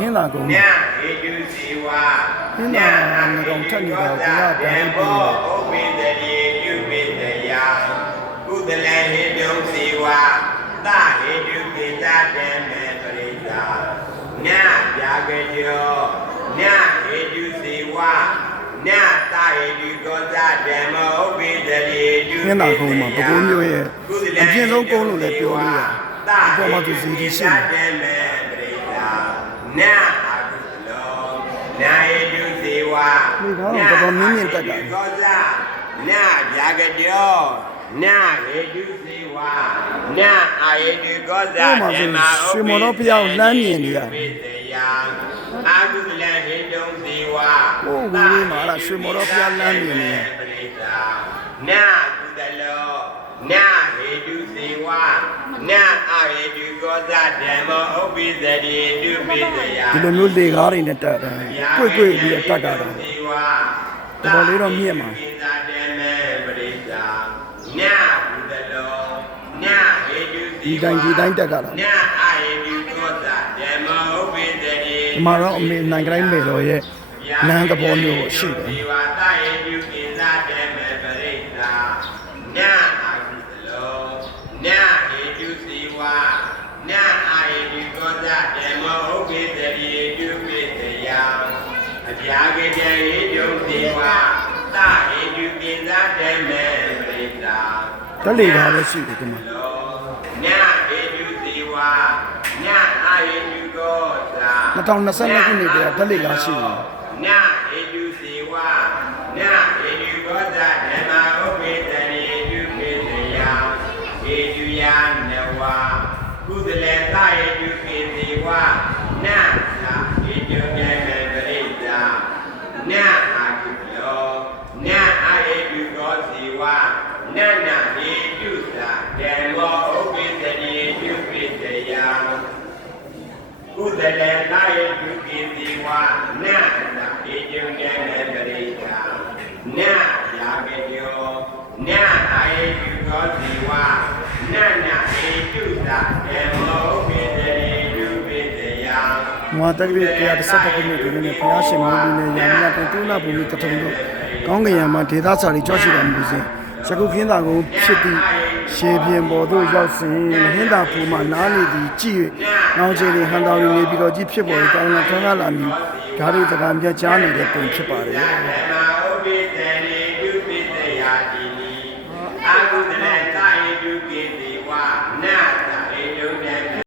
ဟင်းသာကုန်းဟင်းသာငကောင်ထက်နေတာကိုကဒါလေးပြီးတော့ဥပိတတိပြုပိတယကုသလဟိတုံစီဝါသဟိတုပိတတေမေပရိသညဗျာကကြောညဟိတုစီဝါညသဟိတုကောဇဓမ္မောဥပိတတိပြုဟင်းသာကုန်းမှာပဲခူးမျိုးရဲ့အကျဉ်းဆုံးကုန်းလို့လည်းပြောလို့ရတယ်အပေါ်မှာသူစီတီရှိတယ်ညအာကုလောနာယတုစေဝါဒီကောင်တော့တော်မြင့်မြင့်တက်တာကောဇညဗျာကတောညဟေတုစေဝါညအာယတုကောဇဓမ္မာရွှေမော်တော်ဖျောက်လှမ်းမြင်နေရအာကုလဟေတုံစေဝါဟိုဝေးမှာလားရွှေမော်တော်ဖျောက်လှမ်းမြင်နေရညကုသလောညဟေတုစေဝါညအာဟေတုကောဇဓမ္မောဥပိသတိတုပိသယဒီလိုမျိုးလေကားတွေနဲ့တက်တယ်꿰ပြီးတက်တာတော့တော်လေးတော့မြင့်မှာညကုသလောညဟေတုဒီတိုင်းတက်တာညအာဟေတုကောဇဓမ္မောဥပိသတိဒီမှာတော့အမေနိုင်ကတိုင်းမေတော်ရဲ့နန်းသဘောမျိုးရှိတယ်ဝါတဟေတုကိသဓမ္မေပရိစ္ဆာညအာကုသလောညဟေတုစီဝါညအာဟေတုကောဇဓမ္မောဥပိသတိတုပိသယအပြာကတေဟေတုစီဝါသဟေတုကိသဓမ္မေပရိစ္ဆာတက်လေတာလည်းရှိတယ်ဒီမှာညဟေတုစီဝါညအာဟေတုကောဇ2022ခုနှစ်တည်းတက်လေတာရှိတယ်ညဟေတုစီဝါညဟေတုကောဇဓမ္မာဥပိသတိတုပိသယဟေတုယာနဝါကုသလေသဟေတုကိစီဝါညသာဟေတုကေမေပရိစ္ဆာညအာကုလောညအာဟေတုကောစီဝါညနာဟေတုသာဓမ္မောဥပိသတိတုပိသယကုသလေသဟေတုကိစီဝါညသာဟေတုကေမေပရိစ္ဆာညယာကတောညအာဟေတုကောစီဝါညနာဟေတုသာဓမ္မောဥပိသတိတုပိသယမွာတက္ကရာ117ခုနှစ်တွင်ဘုရားရှင်မူလနဲ့ယာမနာတုနာဘူမိတထုံတို့ကောင်းကင်ယံမှာဒေသစာရီကြောက်ရှိတော်မူစဉ်စကုခင်းသာကိုဖြစ်သည့်ရှေပြင်ပေါ်သို့ရောက်စဉ်ဟင်းသာဖူမှနားနေသည်ကြည့်၍နောက်ချိန်တွင်ဟန်တော်နေပြီးတော့ကြည့်ဖြစ်ပေါ်တောင်းလာထွန်းလာမည်ဓာတ်တွေတကံပြကြားနေတဲ့ပုံဖြစ်ပါတယ်ဓမ္မာဥပိသတိ